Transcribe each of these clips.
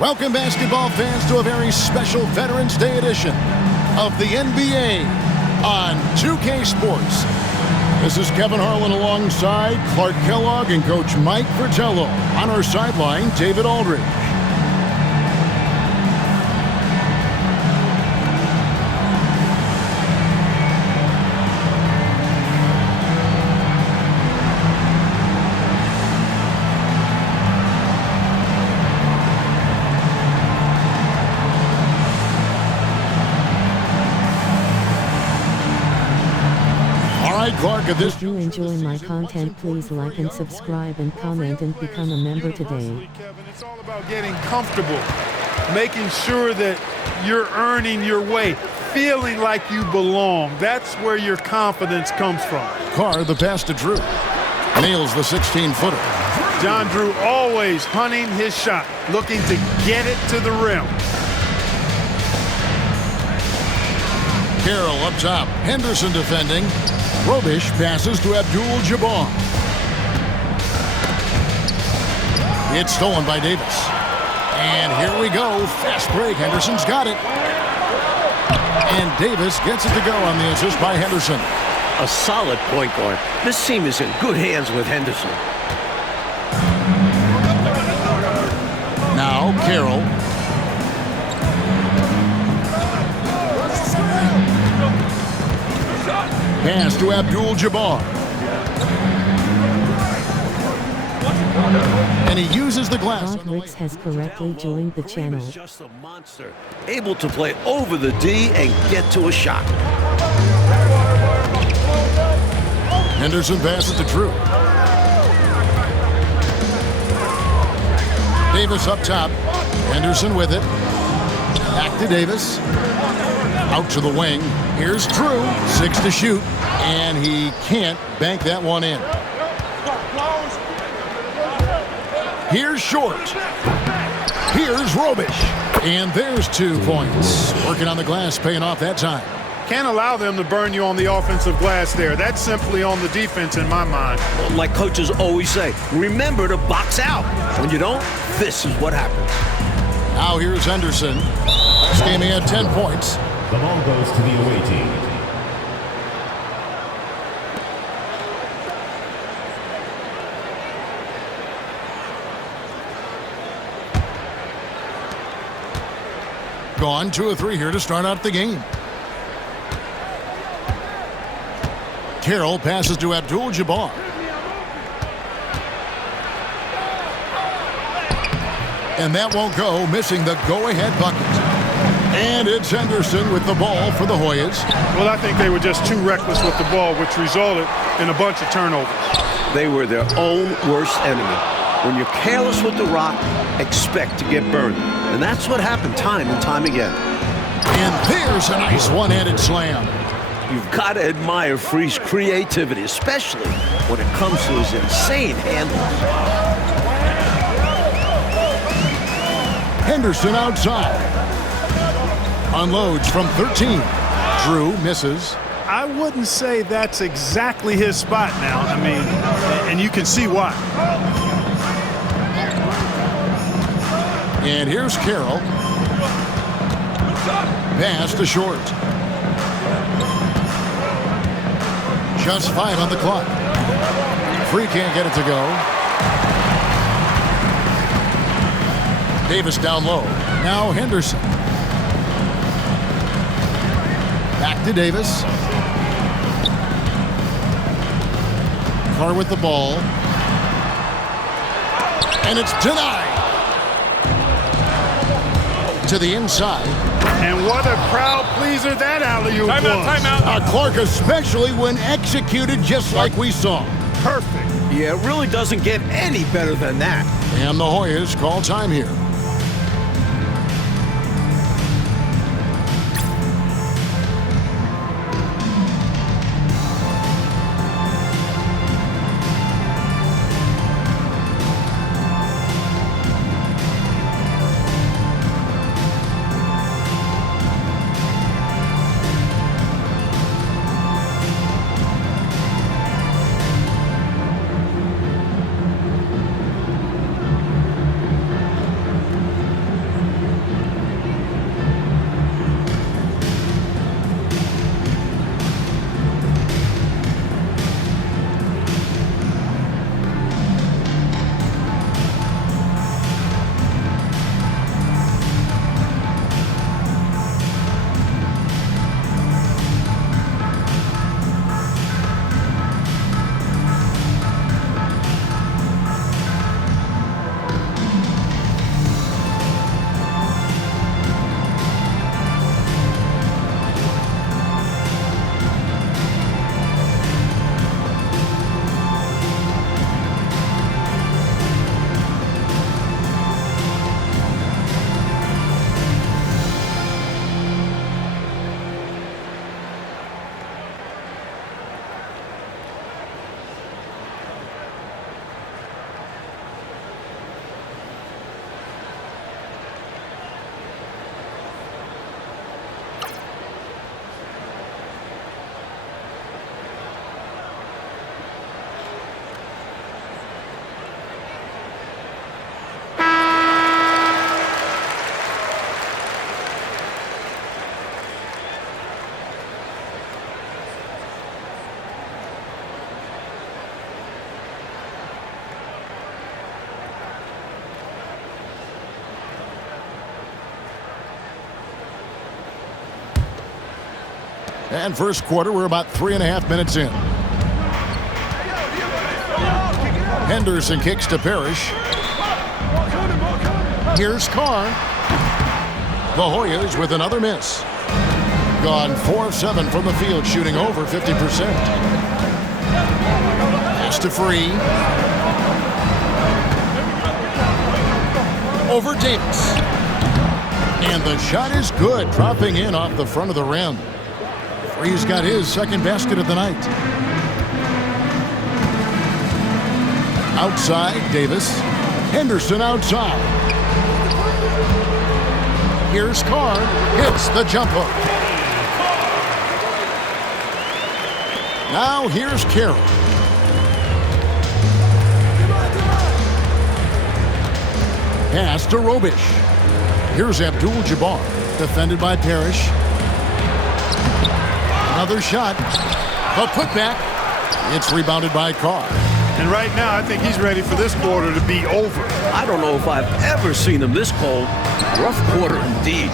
Welcome, basketball fans, to a very special Veterans Day edition of the NBA on 2K Sports. This is Kevin Harlan alongside Clark Kellogg and Coach Mike Fratello. On our sideline, David Aldridge. Clark, if you enjoy my content, please like and subscribe and comment and become a member today. Kevin, it's all about getting comfortable, making sure that you're earning your way, feeling like you belong. That's where your confidence comes from. Carr, the pass to Drew. Nails the 16-footer. John Drew always hunting his shot, looking to get it to the rim. Carroll up top. Henderson defending. Robish passes to Abdul-Jabbar. It's stolen by Davis. And here we go. Fast break. Henderson's got it. And Davis gets it to go on the assist by Henderson. A solid point guard. This team is in good hands with Henderson. Now Carroll. Pass to Abdul-Jabbar. And he uses the glass. Ricks has correctly joined the channel. Just a monster, able to play over the D and get to a shot. Henderson passes to Drew. Davis up top. Henderson with it. Back to Davis. Out to the wing. Here's Drew. 6 to shoot. And he can't bank that one in. Here's Short. Here's Robish. And there's 2 points. Working on the glass, paying off that time. Can't allow them to burn you on the offensive glass there. That's simply on the defense in my mind. Like coaches always say, remember to box out. When you don't, this is what happens. Now here's Henderson. This game he had 10 points. The ball goes to the away team. Gone 2 of 3 here to start out the game. Carroll passes to Abdul-Jabbar. And that won't go, missing the go-ahead bucket. And it's Henderson with the ball for the Hoyas. Well, I think they were just too reckless with the ball, which resulted in a bunch of turnovers. They were their own worst enemy. When you're careless with the rock, expect to get burned. And that's what happened time and time again. And there's a nice one-handed slam. You've got to admire Free's creativity, especially when it comes to his insane handles. Henderson outside. Unloads from 13. Drew misses. I wouldn't say that's exactly his spot now. I mean, and you can see why. And here's Carroll. Pass to Short. Just 5 on the clock. Free can't get it to go. Davis down low. Now Henderson. Back to Davis. Carr with the ball. And it's denied. To the inside. And what a crowd pleaser that alley-oop was. Timeout. Clark, especially when executed just like we saw. Perfect. Yeah, it really doesn't get any better than that. And the Hoyas call time here. And first quarter, we're about 3.5 minutes in. Henderson kicks to Parrish. Here's Carr. The Hoyas with another miss. Gone 4-7 from the field, shooting over 50%. Pass to Free. Over Davis. And the shot is good, dropping in off the front of the rim. Free's got his second basket of the night. Outside, Davis. Henderson outside. Here's Carr. Hits the jump hook. Now here's Carroll. Pass to Robish. Here's Abdul-Jabbar. Defended by Parrish. Another shot. The putback. It's rebounded by Carr. And right now, I think he's ready for this quarter to be over. I don't know if I've ever seen him this cold. Rough quarter indeed.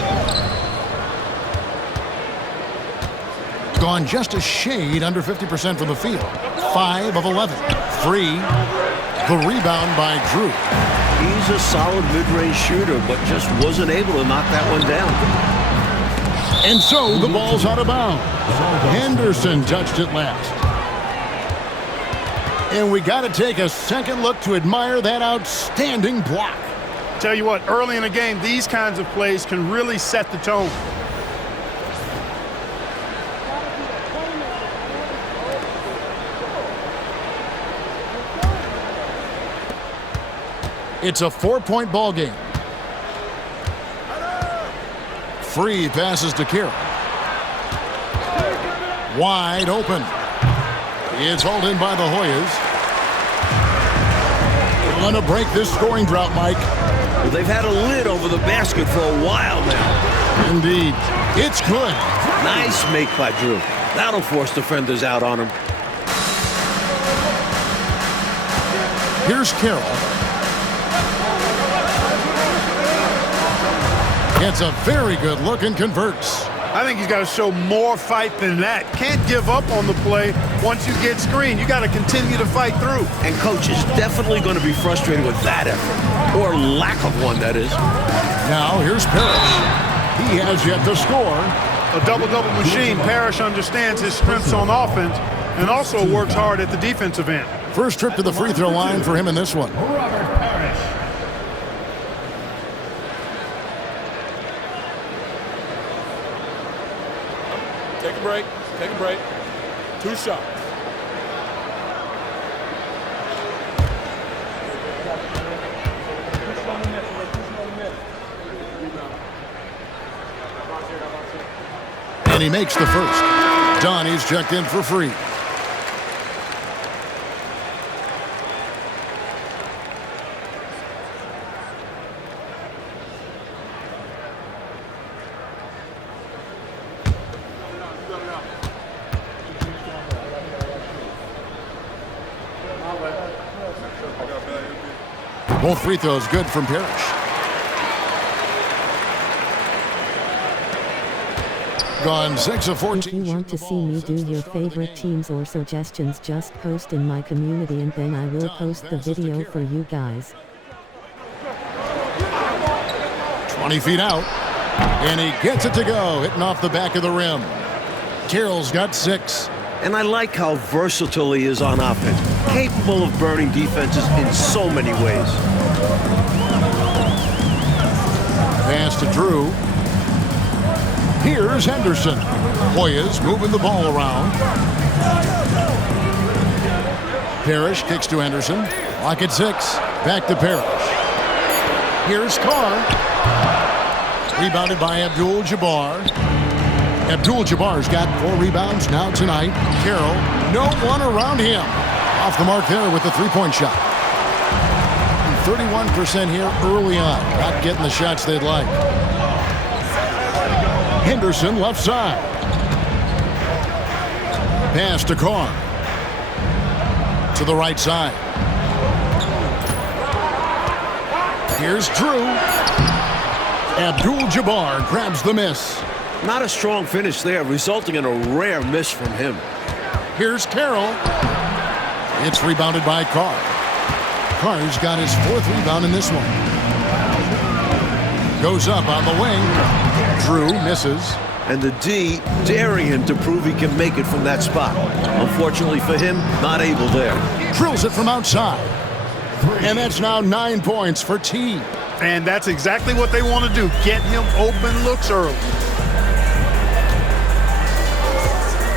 Gone just a shade under 50% from the field. 5 of 11. Free. The rebound by Drew. He's a solid mid-range shooter, but just wasn't able to knock that one down. And so the ball's out of bounds. Henderson touched it last. And we got to take a second look to admire that outstanding block. Tell you what, early in the game, these kinds of plays can really set the tone. It's a 4-point ball game. Free passes to Carroll. Wide open. It's hauled in by the Hoyas. We're going to break this scoring drought, Mike. Well, they've had a lid over the basket for a while now. Indeed. It's good. Nice make by Drew. That'll force defenders out on him. Here's Carroll. Gets a very good look and converts. I think he's got to show more fight than that. Can't give up on the play once you get screened. You got to continue to fight through. And coach is definitely going to be frustrated with that effort. Or lack of one, that is. Now here's Parrish. He has yet to score. A double-double machine. Parrish understands his strengths on offense and also works hard at the defensive end. First trip to the free throw line for him in this one. Robert Parrish. Take a break. Take a break. 2 shots. And he makes the first. Donnie's checked in for Free. Both free throws good from Parrish. Gone 6 of 14. If you want to see me do your favorite teams or suggestions, just post in my community and then I will post the video for you guys. 20 feet out. And he gets it to go, hitting off the back of the rim. Carroll's got 6. And I like how versatile he is on offense. Capable of burning defenses in so many ways. Pass to Drew. Here's Henderson. Hoyas moving the ball around. Parrish kicks to Henderson. Lock at 6. Back to Parrish. Here's Carr. Rebounded by Abdul-Jabbar. Abdul-Jabbar's got 4 rebounds now tonight. Carroll, no one around him. Off the mark there with the 3-point shot. 31% here early on. Not getting the shots they'd like. Henderson left side. Pass to Carr. To the right side. Here's Drew. Abdul-Jabbar grabs the miss. Not a strong finish there, resulting in a rare miss from him. Here's Carroll. It's rebounded by Carr. Carr's got his 4th rebound in this one. Goes up on the wing. Drew misses. And the D daring him to prove he can make it from that spot. Unfortunately for him, not able there. Drills it from outside. And that's now 9 points for T. And that's exactly what they want to do. Get him open looks early.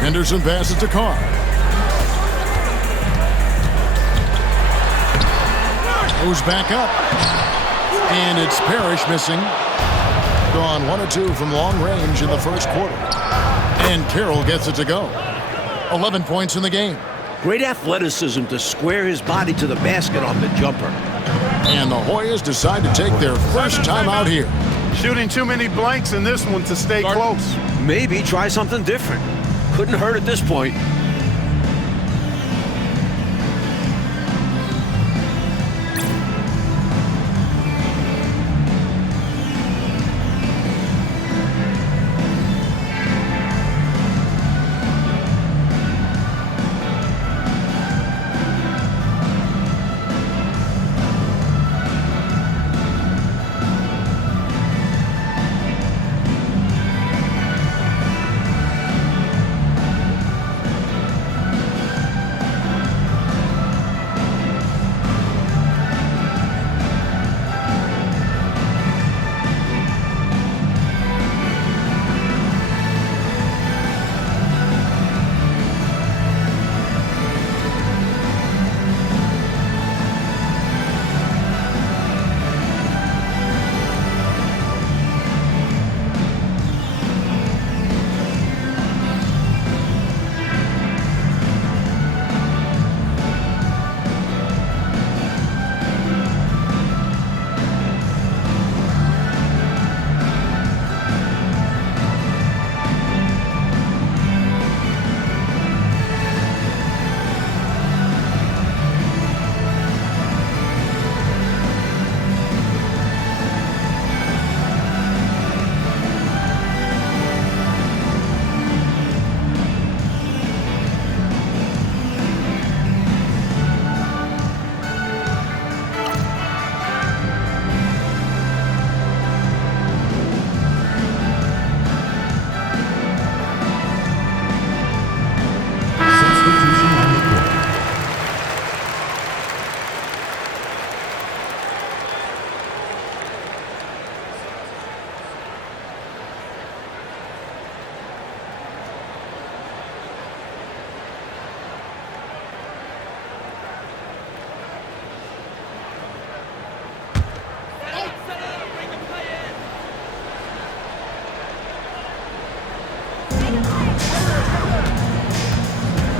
Henderson passes to Carr. Goes back up. And it's Parrish missing. Gone 1 of 2 from long range in the first quarter. And Carroll gets it to go. 11 points in the game. Great athleticism to square his body to the basket on the jumper. And the Hoyas decide to take their first time out here. Shooting too many blanks in this one to stay close. Maybe try something different. Couldn't hurt at this point.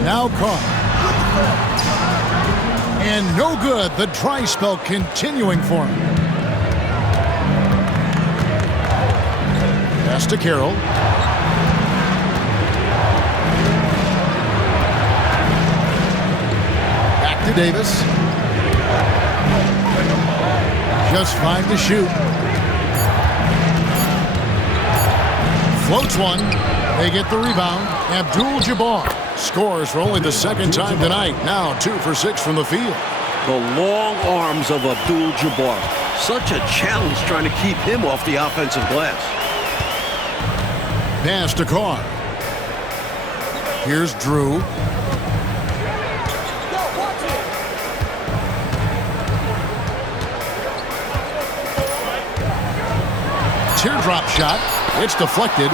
Now caught. And no good. The dry spell continuing for him. Pass to Carroll. Back to Davis. Just 5 to shoot. Floats one. They get the rebound. Abdul-Jabbar scores for only the second time tonight. Now 2 for 6 from the field. The long arms of Abdul-Jabbar. Such a challenge trying to keep him off the offensive glass. Pass to Carr. Here's Drew. Teardrop shot. It's deflected.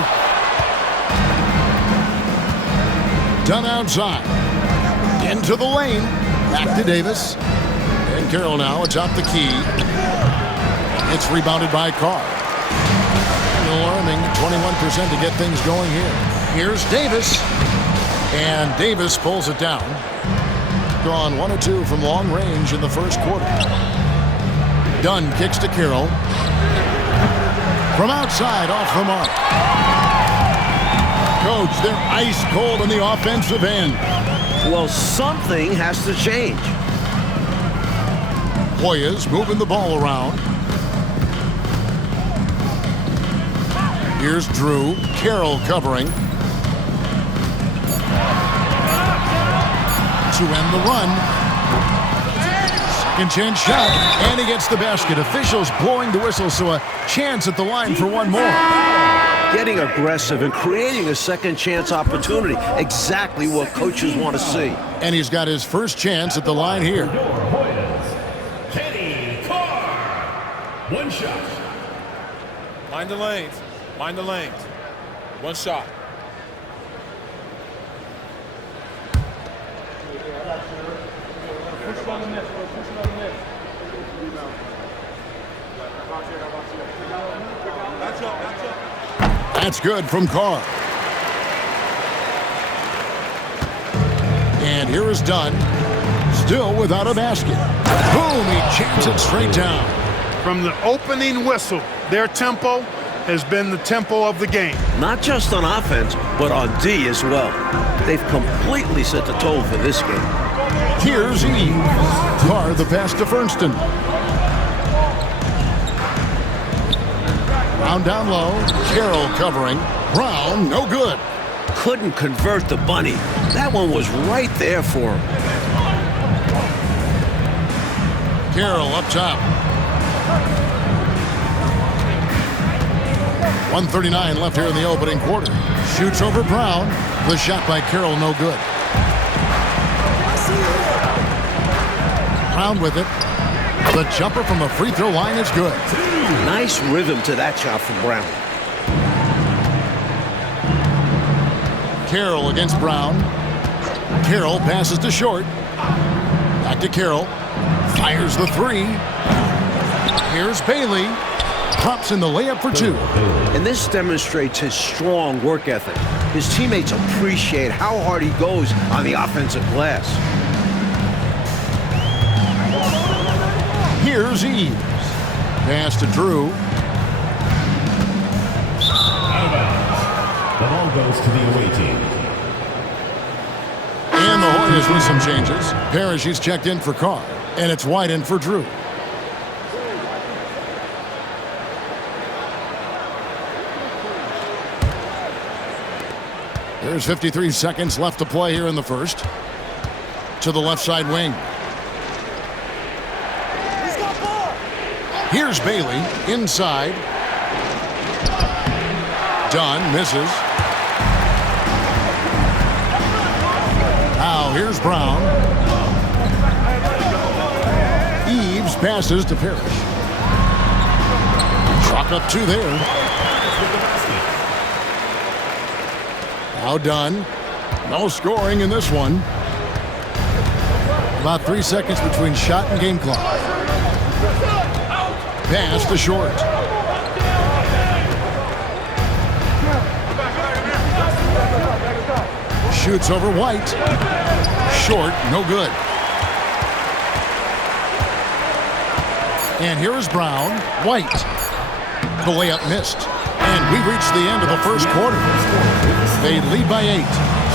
Done outside. Into the lane. Back to Davis. And Carroll now. It's out the key. It's rebounded by Carr. Alarming 21% to get things going here. Here's Davis. And Davis pulls it down. Gone 1 or 2 from long range in the first quarter. Dunn kicks to Carroll. From outside, off the mark. Coach, they're ice cold in the offensive end. Well, something has to change. Hoyas moving the ball around. Here's Drew. Carroll covering. To end the run. Second chance shot, and he gets the basket. Officials blowing the whistle, so a chance at the line for one more. Getting aggressive and creating a second chance opportunity. Exactly what coaches want to see. And he's got his first chance at the line here. One shot. Mind the lanes. Mind the lanes. One shot. That's good from Carr. And here is Dunn. Still without a basket. Boom, he jams it straight down. From the opening whistle, their tempo has been the tempo of the game. Not just on offense, but on D as well. They've completely set the tone for this game. Here's Eve. Carr the pass to Fernston. Brown down low. Carroll covering. Brown, no good. Couldn't convert the bunny. That one was right there for him. Carroll up top. 1:39 left here in the opening quarter. Shoots over Brown. The shot by Carroll, no good. Brown with it. The jumper from the free throw line is good. Nice rhythm to that shot from Brown. Carroll against Brown. Carroll passes to Short. Back to Carroll. Fires the three. Here's Bailey. Drops in the layup for two. And this demonstrates his strong work ethic. His teammates appreciate how hard he goes on the offensive glass. Here's Eves. Pass to Drew. The ball goes to the away team. And the Hornets with some changes. Parrish, he's checked in for Carr. And it's wide in for Drew. There's 53 seconds left to play here in the first. To the left side wing. Here's Bailey inside. Dunn misses. Now here's Brown. Eves passes to Parrish. Chalk up two there. Now Dunn. No scoring in this one. About 3 seconds between shot and game clock. Pass to Short. Shoots over White. Short, no good. And here is Brown. White. The layup missed. And we reached the end of the first quarter. They lead by 8.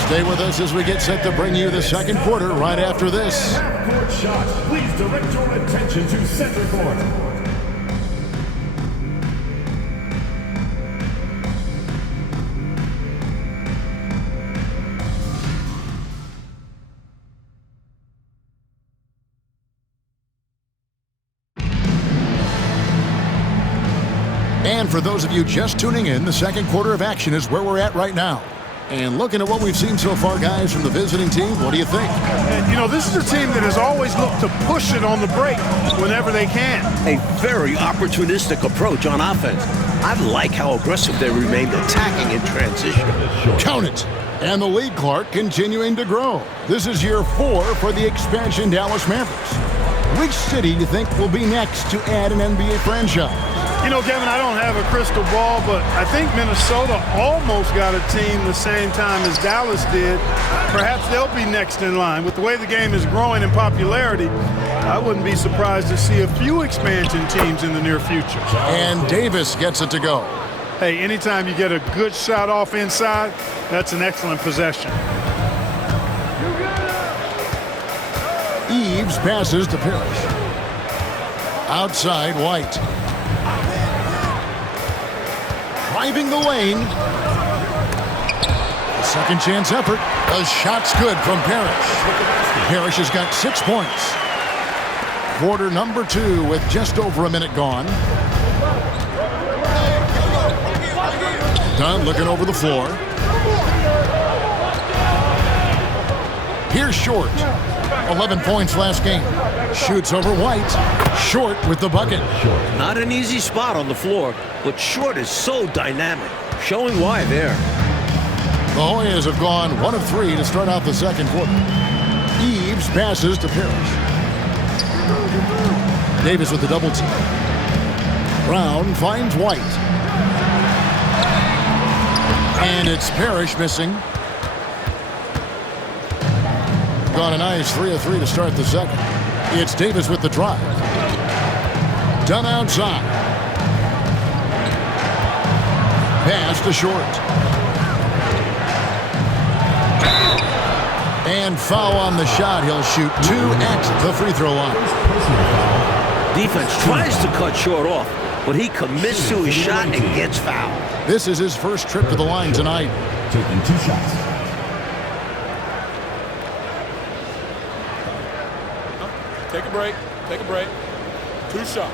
Stay with us as we get set to bring you the second quarter right after this. Court shot. Please direct your attention to center court. And for those of you just tuning in, the second quarter of action is where we're at right now. And looking at what we've seen so far, guys, from the visiting team, what do you think? And, you know, this is a team that has always looked to push it on the break whenever they can. A very opportunistic approach on offense. I like how aggressive they remained attacking in transition. Count it. And the lead, Clark, continuing to grow. This is year 4 for the expansion Dallas Mavericks. Which city do you think will be next to add an NBA franchise? You know, Kevin, I don't have a crystal ball, but I think Minnesota almost got a team the same time as Dallas did. Perhaps they'll be next in line. With the way the game is growing in popularity, I wouldn't be surprised to see a few expansion teams in the near future. And Davis gets it to go. Hey, anytime you get a good shot off inside, that's an excellent possession. Eves passes to Parrish. Outside, White. driving the lane. A second chance effort. The shot's good from Parrish. Parrish has got 6 points. Quarter number 2 with just over a minute gone. Dunn looking over the floor. Here's Short. 11 points last game. Shoots over White. Short with the bucket. Not an easy spot on the floor, but Short is so dynamic. Showing why there. The Hoyas have gone 1 of 3 to start out the second quarter. Eves passes to Parrish. Davis with the double team. Brown finds White. And it's Parrish missing. Gone a nice 3 of 3 to start the second. It's Davis with the drive. Dunn outside. Pass to Short. And foul on the shot. He'll shoot 2 at the free throw line. Defense tries to cut Short off, but he commits to his shot and gets fouled. This is his first trip to the line tonight. Taking 2 shots. Take a break. Take a break. 2 shots.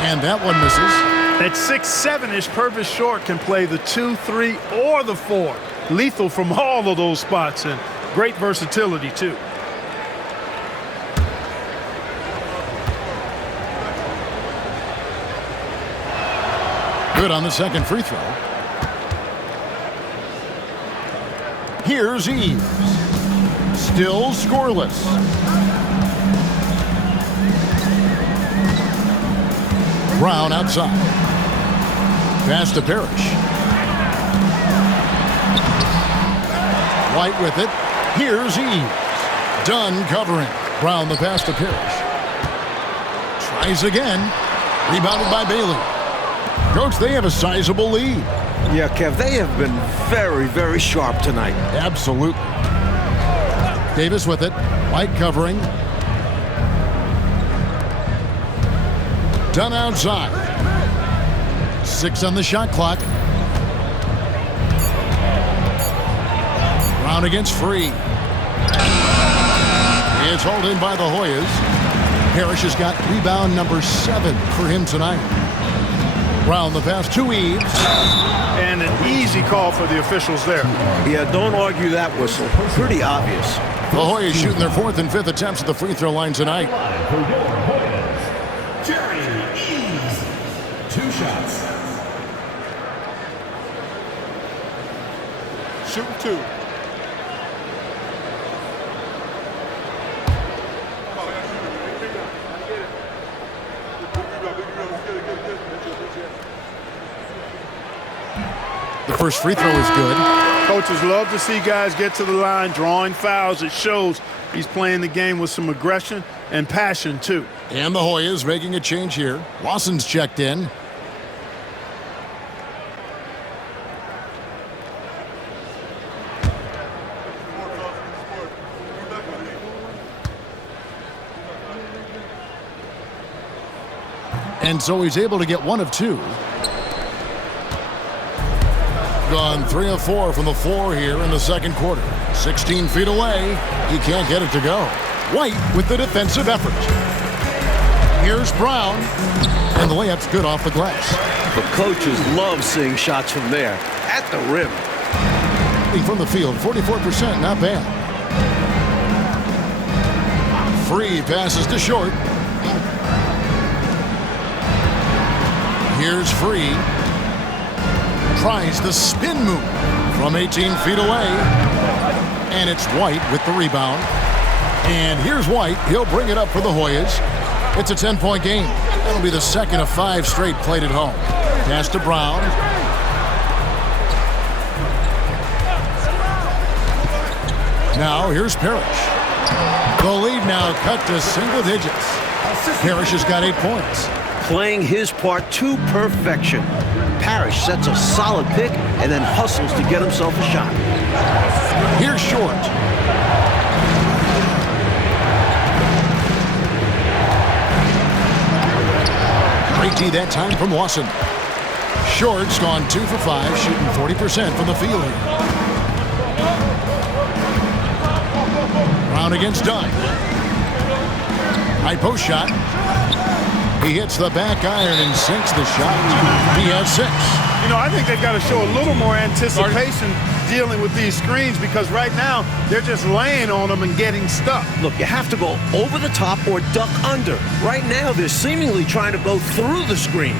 And that one misses. At 6'7", Purvis Short can play the 2, 3, or the 4. Lethal from all of those spots and great versatility too. Good on the second free throw. Here's Eves. Still scoreless. Brown outside. Pass to Parrish. White with it. Here's Eves. Dunn covering. Brown the pass to Parrish. Tries again. Rebounded by Bailey. Coach, they have a sizable lead. Yeah, Kev, they have been very, very sharp tonight. Absolutely. Davis with it. White covering. Dunn outside. 6 on the shot clock. Brown against Free. It's hauled in by the Hoyas. Parrish has got rebound number 7 for him tonight. Brown the pass to Eves. And an easy call for the officials there. Yeah, don't argue that whistle. Pretty obvious. The Hoyas shooting their 4th and 5th attempts at the free throw line tonight. Jerry Eves. 2 shots. Shooting 2. The first free throw is good. Coaches love to see guys get to the line, drawing fouls. It shows he's playing the game with some aggression and passion, too. And the Hoyas making a change here. Lawson's checked in. And so he's able to get 1 of 2. Gone 3 of 4 from the floor here in the second quarter. 16 feet away. He can't get it to go. White with the defensive effort. Here's Brown. And the layup's good off the glass. The coaches love seeing shots from there. At the rim. From the field, 44%, not bad. Free passes to Short. Here's Free. Tries the spin move from 18 feet away. And it's White with the rebound. And here's White. He'll bring it up for the Hoyas. It's a 10-point game. That'll be the second of 5 straight played at home. Pass to Brown. Now here's Parrish. The lead now cut to single digits. Parrish has got 8 points. Playing his part to perfection. Parrish sets a solid pick and then hustles to get himself a shot. Here's Short. Great D that time from Lawson. Short's gone 2 for 5, shooting 40% from the field here. Brown against Dunn. High post shot. He hits the back iron and sinks the shot. He has 6. You know, I think they've got to show a little more anticipation dealing with these screens, because right now they're just laying on them and getting stuck. Look, you have to go over the top or duck under. Right now, they're seemingly trying to go through the screen.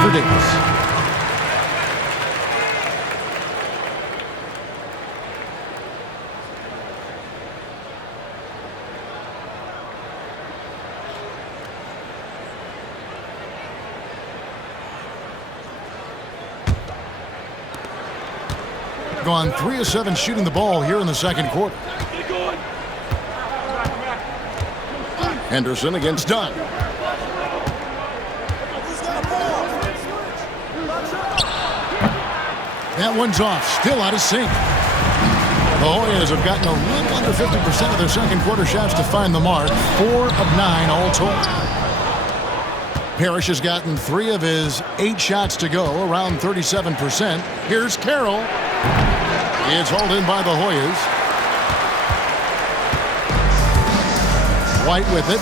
For Davis. Gone 3 of 7 shooting the ball here in the second quarter. Henderson against Dunn. That one's off, still out of sync. The Hoyas have gotten a little under 50% of their second quarter shots to find the mark. 4 of 9 all told. Parrish has gotten 3 of his 8 shots to go, around 37%. Here's Carroll. It's hauled in by the Hoyas. White with it.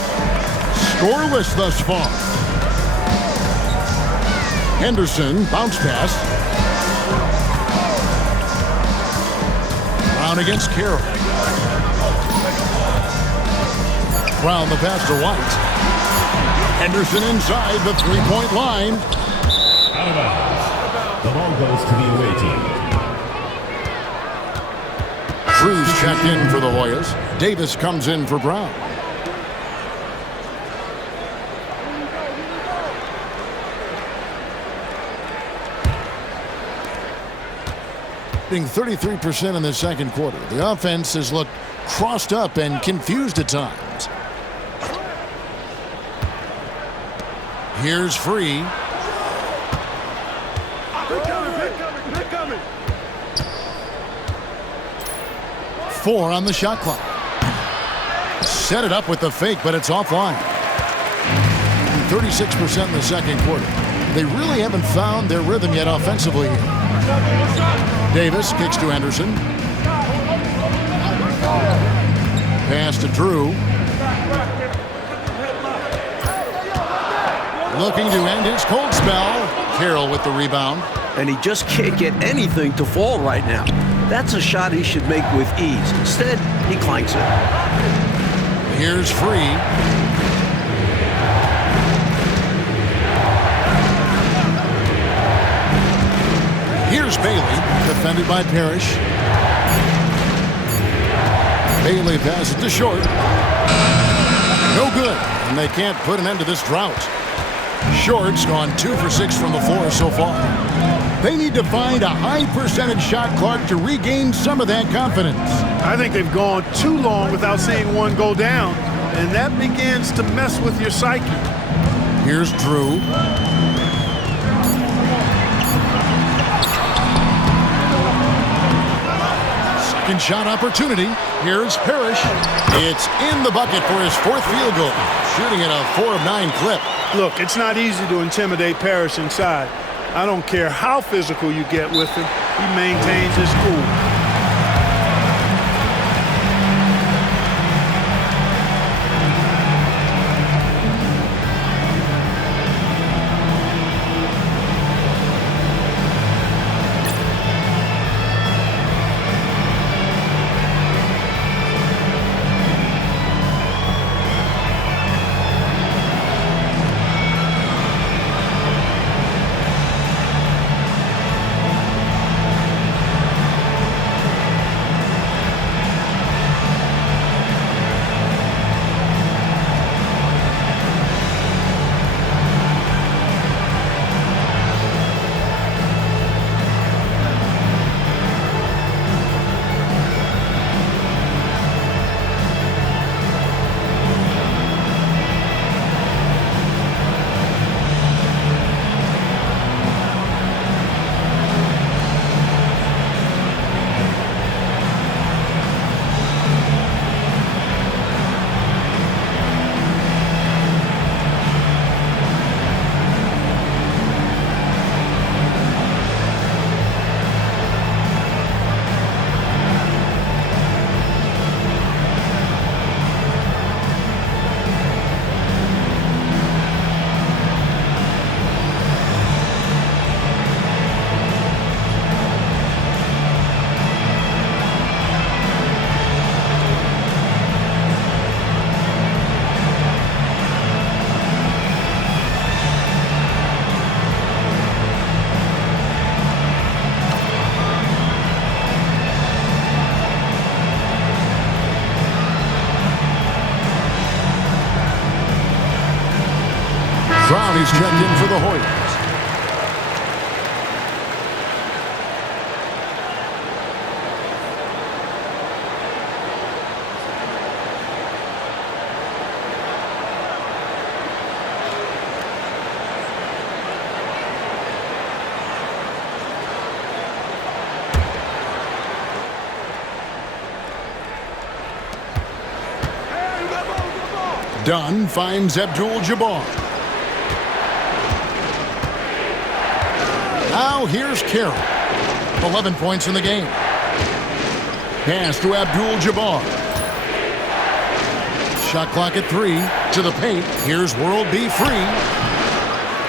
Scoreless thus far. Henderson, bounce pass. Brown against Carroll. Brown the pass to White. Henderson inside the three-point line. Out of bounds. The ball goes to the away team. Cruz checked in for the Hoyas. Davis comes in for Brown. Shooting 33% in the second quarter. The offense has looked crossed up and confused at times. Here's Free. 4 on the shot clock. Set it up with the fake, but it's offline. 36% in the second quarter. They really haven't found their rhythm yet offensively here. Davis kicks to Henderson. Pass to Drew. Looking to end his cold spell. Carroll with the rebound. And he just can't get anything to fall right now. That's a shot he should make with ease. Instead, he clanks it. Here's Free. Here's Bailey, defended by Parrish. Bailey passes to short. No good, and they can't put an end to this drought. Short's gone 2 for 6 from the floor so far. They need to find a high percentage shot, Clark, to regain some of that confidence. I think they've gone too long without seeing one go down, and that begins to mess with your psyche. Here's Drew. Second shot opportunity. Here's Parrish. It's in the bucket for his 4th field goal, shooting at a 4 of 9 clip. Look, it's not easy to intimidate Parrish inside. I don't care how physical you get with him. He maintains his cool. Brownie's checked in for the Hoyas. Dunn finds Abdul-Jabbar. Now here's Carroll. 11 points in the game. Pass to Abdul-Jabbar. Shot clock at 3. To the paint. Here's World B. Free.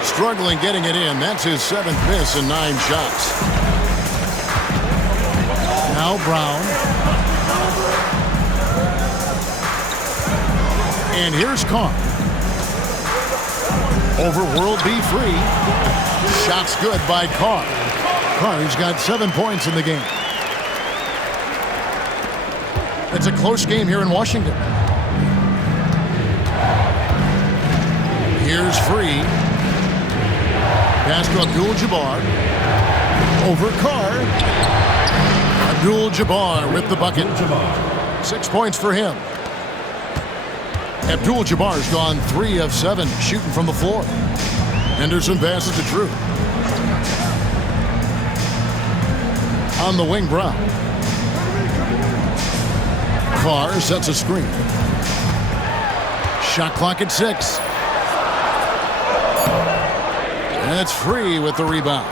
Struggling getting it in. That's his 7th miss in 9 shots. Now Brown. And here's Carr. Over World B. Free. Shots good by Carr. Carr's got 7 points in the game. It's a close game here in Washington. Here's Free. Pass to Abdul-Jabbar. Over Carr. Abdul-Jabbar with the bucket. 6 points for him. Abdul-Jabbar's gone 3 of 7 shooting from the floor. Henderson passes to Drew. On the wing, Brown. Carr sets a screen. Shot clock at 6. And it's Free with the rebound.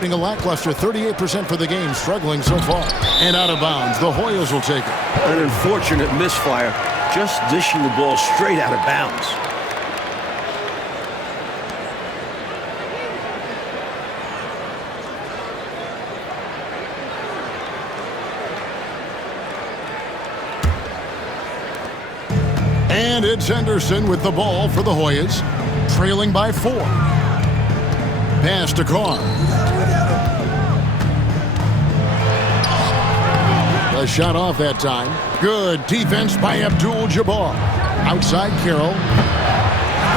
Being a lackluster 38% for the game, struggling so far. And out of bounds, the Hoyas will take it. An unfortunate misfire, just dishing the ball straight out of bounds. And it's Henderson with the ball for the Hoyas, trailing by 4. Pass to Carr. A shot off that time. Good defense by Abdul-Jabbar. Outside Carroll.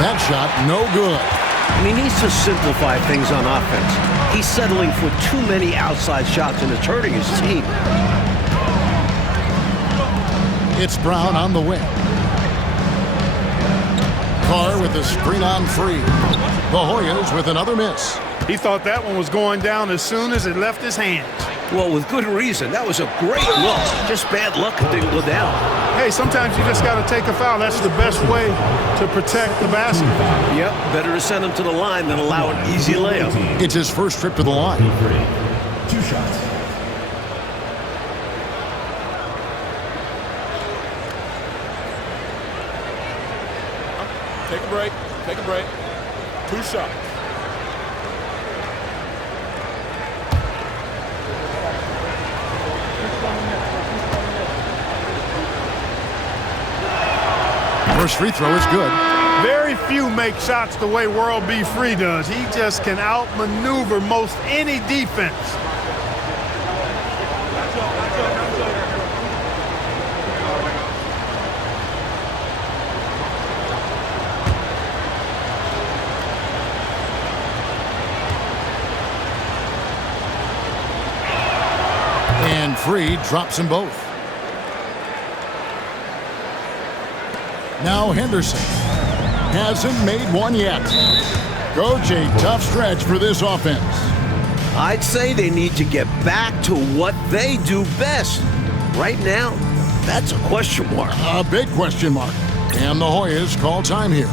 That shot, no good. And he needs to simplify things on offense. He's settling for too many outside shots, and it's hurting his team. It's Brown on the wing. Carr with the screen on free. The Hoyas with another miss. He thought that one was going down as soon as it left his hands. Well, with good reason. That was a great look. Just bad luck it didn't go down. Hey, sometimes you just got to take a foul. That's the best way to protect the basket. Yep, better to send him to the line than allow an easy layup. It's his first trip to the line. 2 shots. Take a break. Take a break. 2 shots. First free throw is good. Very few make shots the way World B. Free does. He just can outmaneuver most any defense. And Free drops them both. Now Henderson hasn't made one yet. Coach, a tough stretch for this offense. I'd say they need to get back to what they do best. Right now, that's a question mark. A big question mark. And the Hoyas call time here.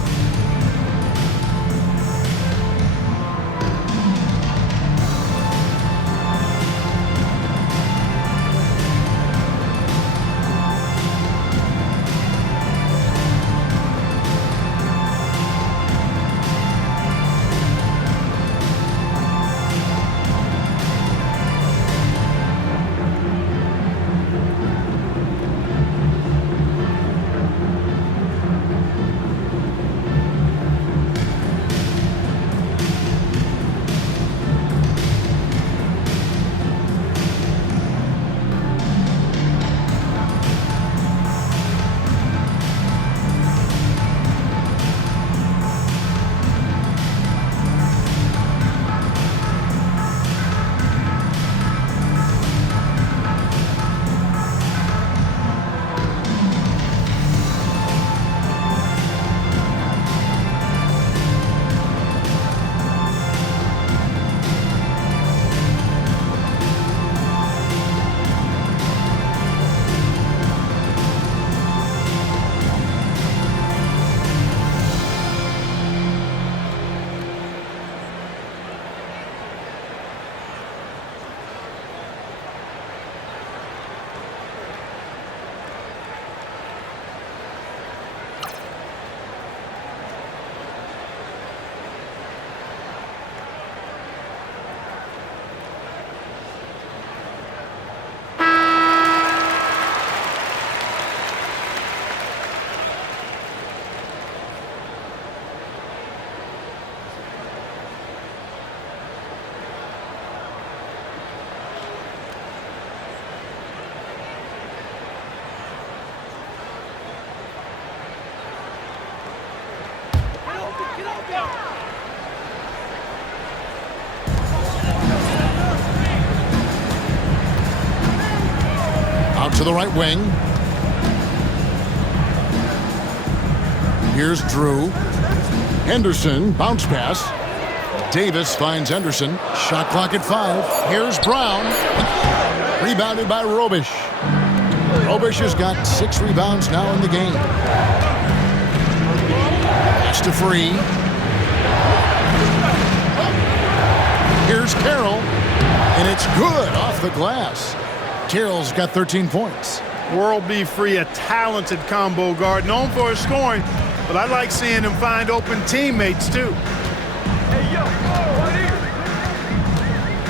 Out to the right wing. Here's Drew. Henderson, bounce pass. Davis finds Henderson. Shot clock at 5. Here's Brown. Rebounded by Robish. Robish has got 6 rebounds now in the game. Pass to Free. Here's Carroll. And it's good off the glass. Carroll's got 13 points. World B. Free, a talented combo guard, known for his scoring, but I like seeing him find open teammates too.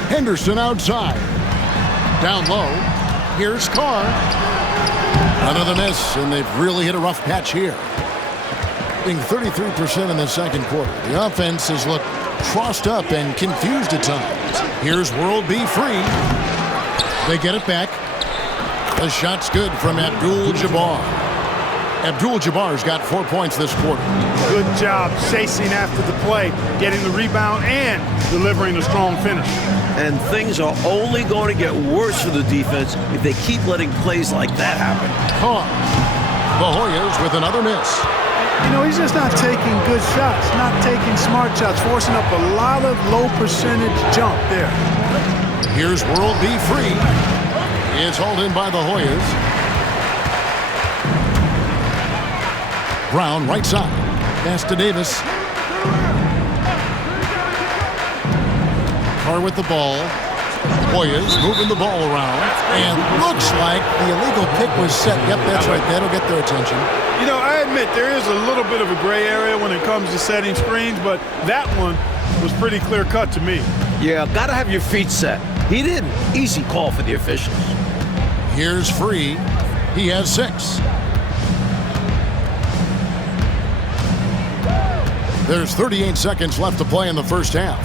Henderson outside. Down low. Here's Carr. Another miss, and they've really hit a rough patch here. Being 33% in the second quarter. The offense has looked crossed up and confused at times. Here's World B. Free. They get it back. The shot's good from Abdul-Jabbar. Abdul-Jabbar's got 4 points this quarter. Good job chasing after the play, getting the rebound, and delivering a strong finish. And things are only going to get worse for the defense if they keep letting plays like that happen. Caught. The Hoyas with another miss. You know, he's just not taking good shots, not taking smart shots, forcing up a lot of low percentage jump there. Here's World B. Free. It's hauled in by the Hoyas. Brown right side. Pass to Davis. Carr with the ball. Hoyas moving the ball around. And looks like the illegal pick was set. Yep, that's right. That'll get their attention. You know, I admit there is a little bit of a gray area when it comes to setting screens, but that one was pretty clear cut to me. Yeah, got to have your feet set. He didn't. Easy call for the officials. Here's Free. He has 6. There's 38 seconds left to play in the first half.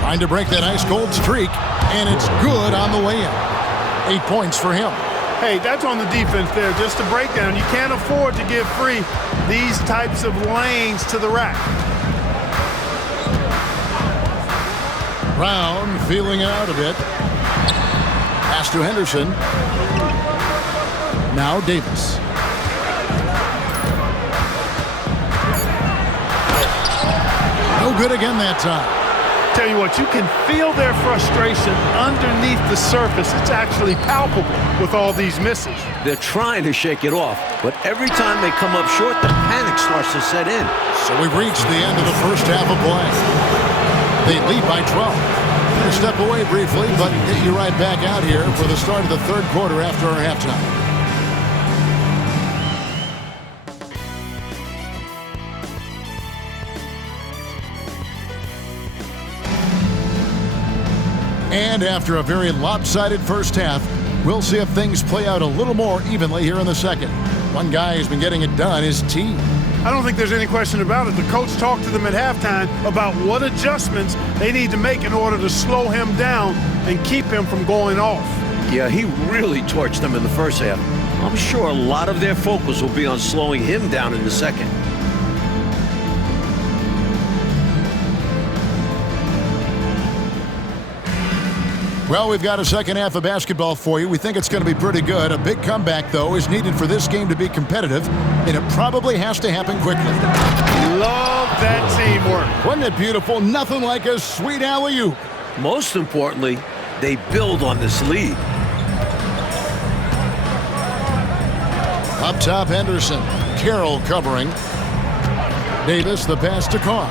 Trying to break that ice-cold streak, and it's good on the way in. 8 points for him. Hey, that's on the defense there, just a breakdown. You can't afford to give Free these types of lanes to the rack. Brown feeling out a bit. Pass to Henderson. Now Davis. No good again that time. Tell you what, you can feel their frustration underneath the surface. It's actually palpable with all these misses. They're trying to shake it off, but every time they come up short, the panic starts to set in. So we've reached the end of the first half of play. They lead by 12. We'll step away briefly, but get you right back out here for the start of the third quarter after our halftime. And after a very lopsided first half, we'll see if things play out a little more evenly here in the second. One guy who's been getting it done is T. I don't think there's any question about it. The coach talked to them at halftime about what adjustments they need to make in order to slow him down and keep him from going off. Yeah, he really torched them in the first half. I'm sure a lot of their focus will be on slowing him down in the second. Well, we've got a second half of basketball for you. We think it's going to be pretty good. A big comeback, though, is needed for this game to be competitive, and it probably has to happen quickly. Love that teamwork. Wasn't it beautiful? Nothing like a sweet alley-oop. Most importantly, they build on this lead. Up top, Henderson. Carroll covering. Davis, the pass to Carr.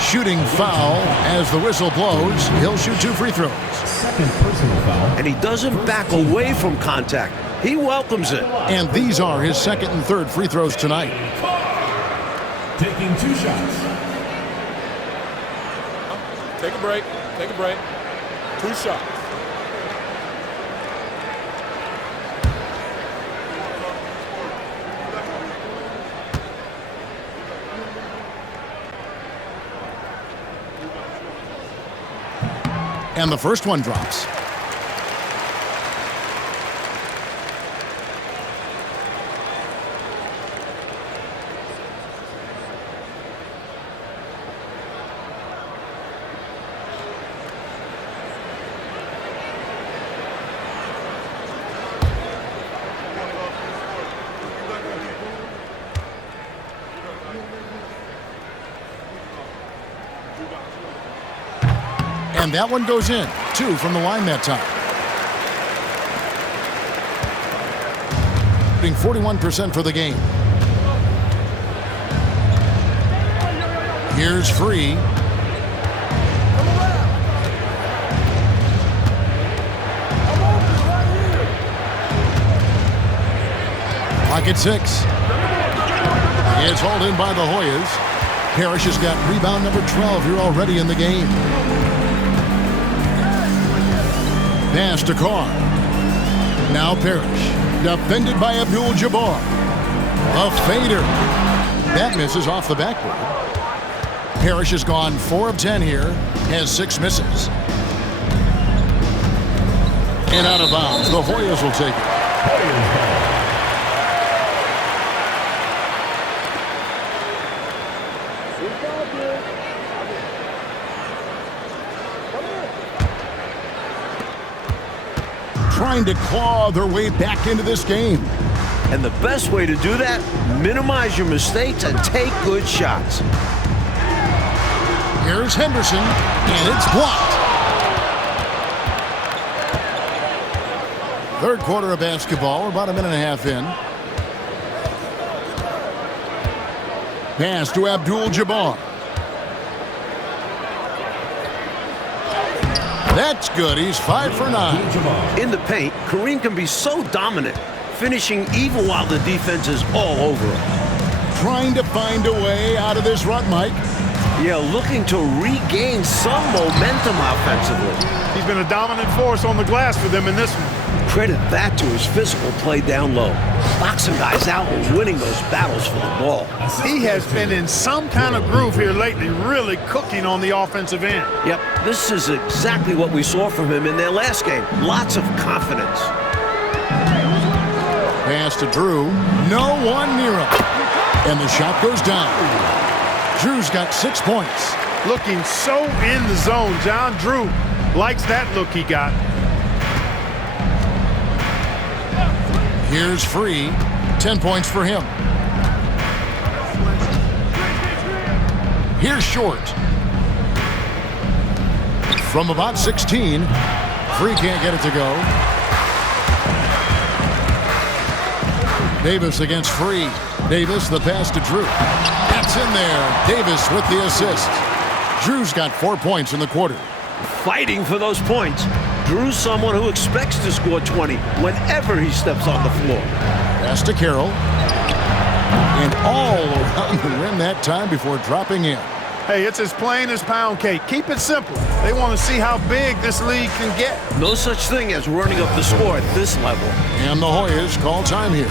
Shooting foul as the whistle blows. He'll shoot 2 free throws. Second personal foul. And he doesn't back away from contact. He welcomes it. And these are his second and third free throws tonight. Taking 2 shots. Take a break. Take a break. 2 shots. And the first one drops. And that one goes in. 2 from the line that time. Being 41% for the game. Here's Free. Clock at 6. It's hauled in by the Hoyas. Parrish has got rebound number 12 here already in the game. Pass to Carr. Now Parrish. Defended by Abdul-Jabbar. A fader. That misses off the backboard. Parrish has gone 4 of 10 here. Has 6 misses. And out of bounds. The Hoyas will take it. Trying to claw their way back into this game. And the best way to do that, minimize your mistakes and take good shots. Here's Henderson, and it's blocked. Third quarter of basketball, we're about a minute and a half in. Pass to Abdul-Jabbar. That's good. He's 5 for 9. In the paint, Kareem can be so dominant, finishing even while the defense is all over him. Trying to find a way out of this rut, Mike. Yeah, looking to regain some momentum offensively. He's been a dominant force on the glass for them in this one. Credit that to his physical play down low. Boxing guys out and winning those battles for the ball. He has been in some kind of groove here lately, really cooking on the offensive end. Yep, this is exactly what we saw from him in their last game. Lots of confidence. Pass to Drew. No one near him. And the shot goes down. Drew's got 6 points. Looking so in the zone. John Drew likes that look he got. Here's Free. 10 points for him. Here's Short. From about 16. Free can't get it to go. Davis against Free. Davis, the pass to Drew. That's in there. Davis with the assist. Drew's got 4 points in the quarter. Fighting for those points. Drew's someone who expects to score 20 whenever he steps on the floor. Pass to Carroll. And all around the rim that time before dropping in. Hey, it's as plain as pound cake. Keep it simple. They want to see how big this league can get. No such thing as running up the score at this level. And the Hoyas call time here.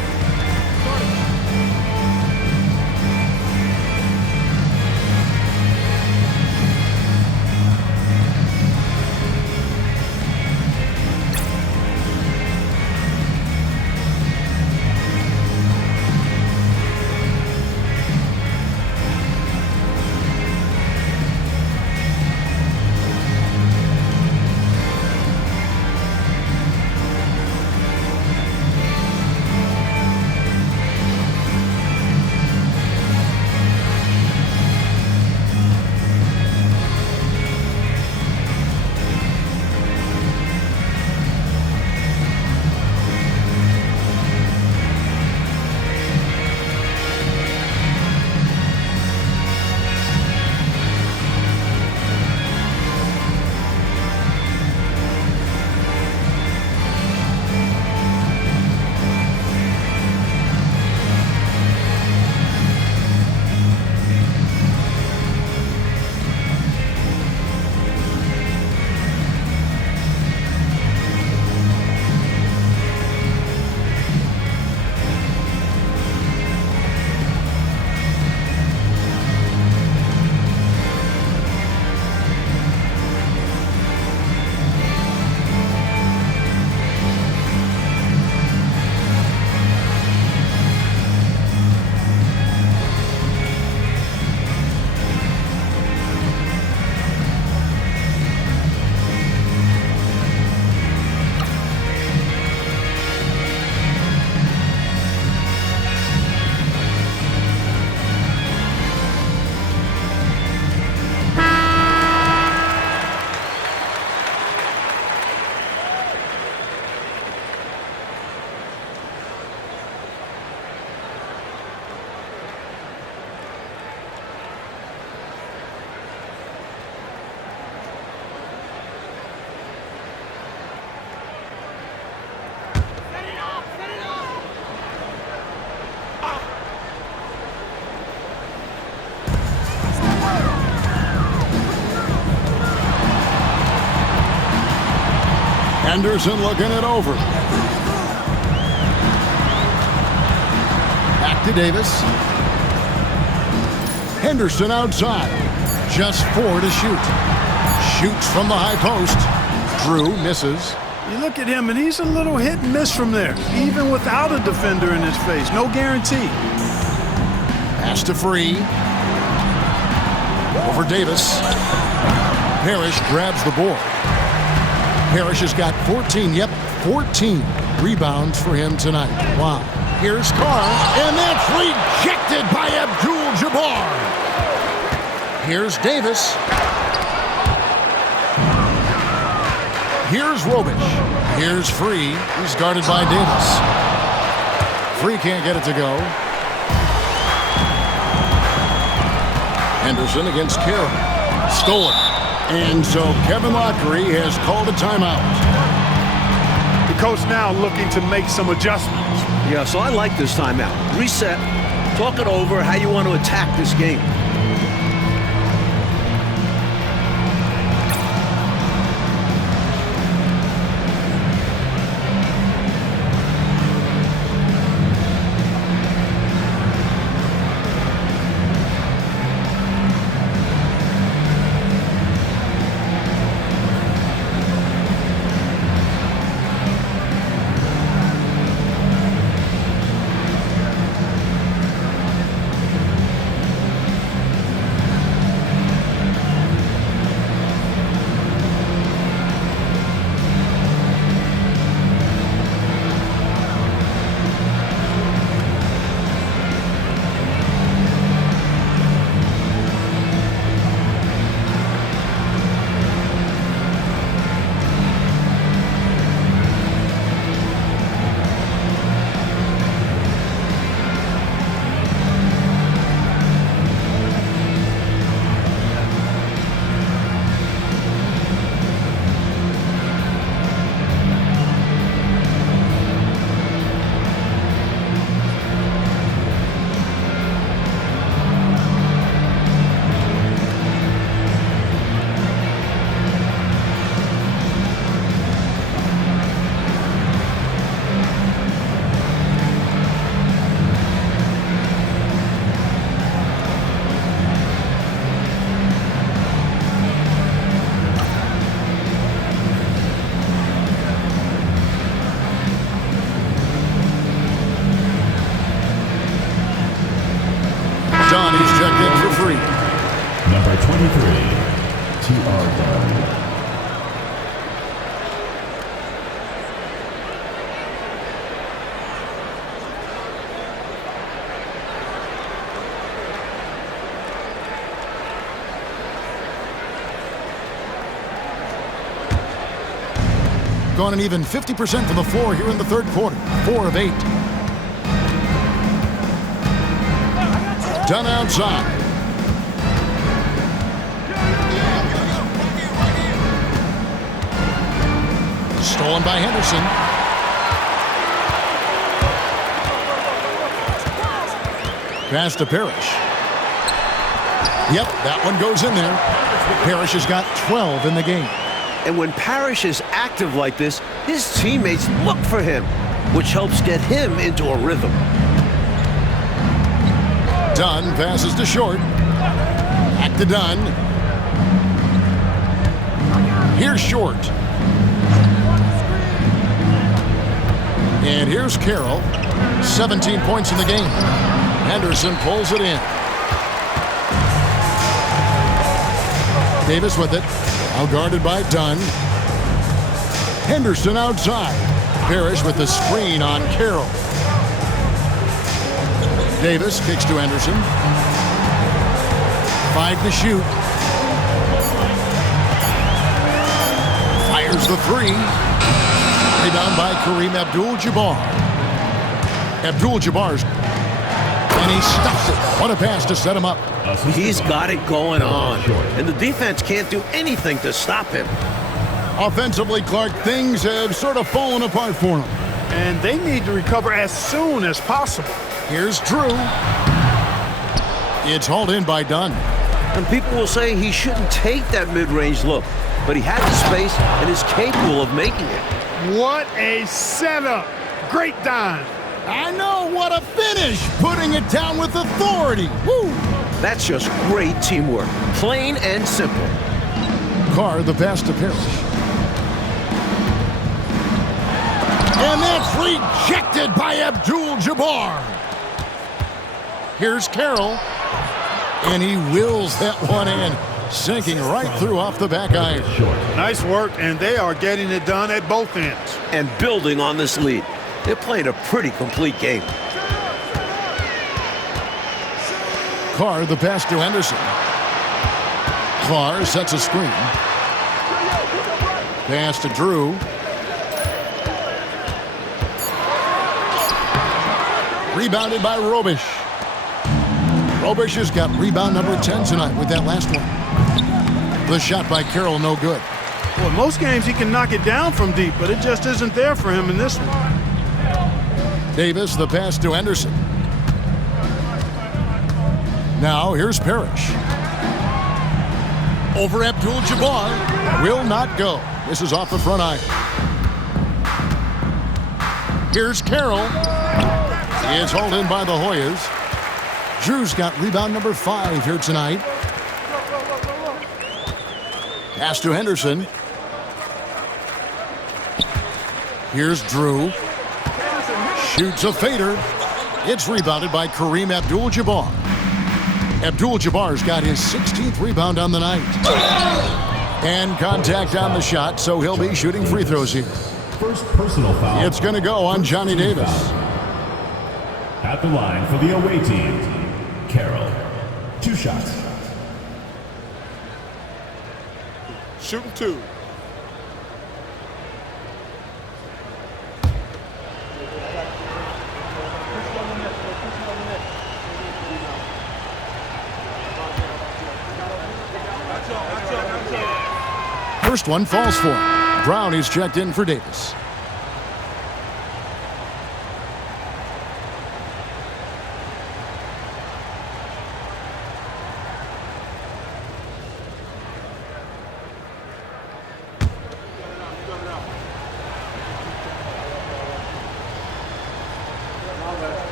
Henderson looking it over. Back to Davis. Henderson outside. Just 4 to shoot. Shoots from the high post. Drew misses. You look at him, and he's a little hit and miss from there, even without a defender in his face. No guarantee. Pass to Free. Over Davis. Parrish grabs the board. Parrish has got 14 rebounds for him tonight. Wow. Here's Carr, and that's rejected by Abdul-Jabbar. Here's Davis. Here's Robish. Here's Free. He's guarded by Davis. Free can't get it to go. Henderson against Carroll. Stolen. And so Kevin Lockery has called a timeout. The coach now looking to make some adjustments. Yeah, so I like this timeout. Reset. Talk it over how you want to attack this game. He's checked in for Free. Number 23, Ncaa. Gone an even 50% from the floor here in the third quarter. 4 of 8. Done outside. Stolen by Henderson. Pass to Parrish. Yep, that one goes in there. Parrish has got 12 in the game. And when Parrish is active like this, his teammates look for him, which helps get him into a rhythm. Dunn passes to Short. Back to Dunn. Here's Short. And here's Carroll. 17 points in the game. Henderson pulls it in. Davis with it. Now guarded by Dunn. Henderson outside. Parrish with the screen on Carroll. Davis kicks to Henderson. 5 to shoot. Fires the 3. Rebound by Kareem Abdul-Jabbar. Abdul-Jabbar's. And he stops it. What a pass to set him up. He's got it going on. And the defense can't do anything to stop him. Offensively, Clark, things have sort of fallen apart for him. And they need to recover as soon as possible. Here's Drew. It's hauled in by Dunn. And people will say he shouldn't take that mid-range look, but he has the space and is capable of making it. What a setup. Great dive. I know, what a finish. Putting it down with authority. Woo! That's just great teamwork. Plain and simple. Carr, the pass to Parrish. And that's rejected by Abdul-Jabbar. Here's Carroll. And he wills that one in, sinking right through off the back iron. Nice work, and they are getting it done at both ends. And building on this lead. They're playing a pretty complete game. Carr, the pass to Henderson. Carr sets a screen. Pass to Drew. Rebounded by Robish. Robish has got rebound number 10 tonight with that last one. The shot by Carroll, no good. Well, most games he can knock it down from deep, but it just isn't there for him in this one. Davis, the pass to Henderson. Now here's Parrish. Over Abdul-Jabbar. Will not go. This is off the front iron. Here's Carroll. It's hauled in by the Hoyas. Drew's got rebound number 5 here tonight. Pass to Henderson. Here's Drew. Shoots a fader. It's rebounded by Kareem Abdul-Jabbar. Abdul-Jabbar's got his 16th rebound on the night. And contact on the shot, so he'll be shooting free throws here. First personal foul. It's going to go on Johnny Davis. At the line for the away team, Carroll. 2 shots. Shooting 2. First one falls for him. Brown is checked in for Davis.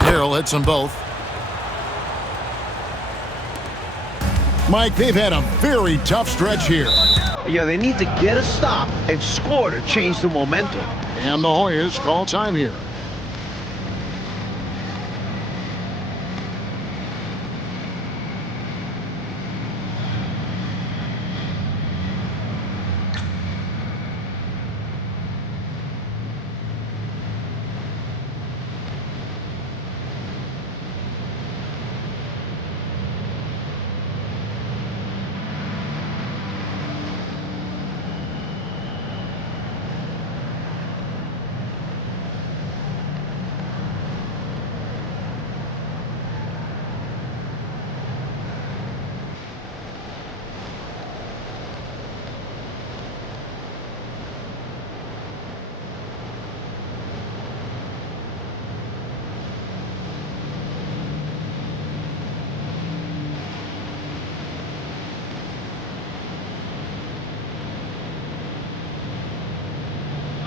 Carroll hits them both. Mike, they've had a very tough stretch here. Yeah, they need to get a stop and score to change the momentum. And the Hoyas call time here.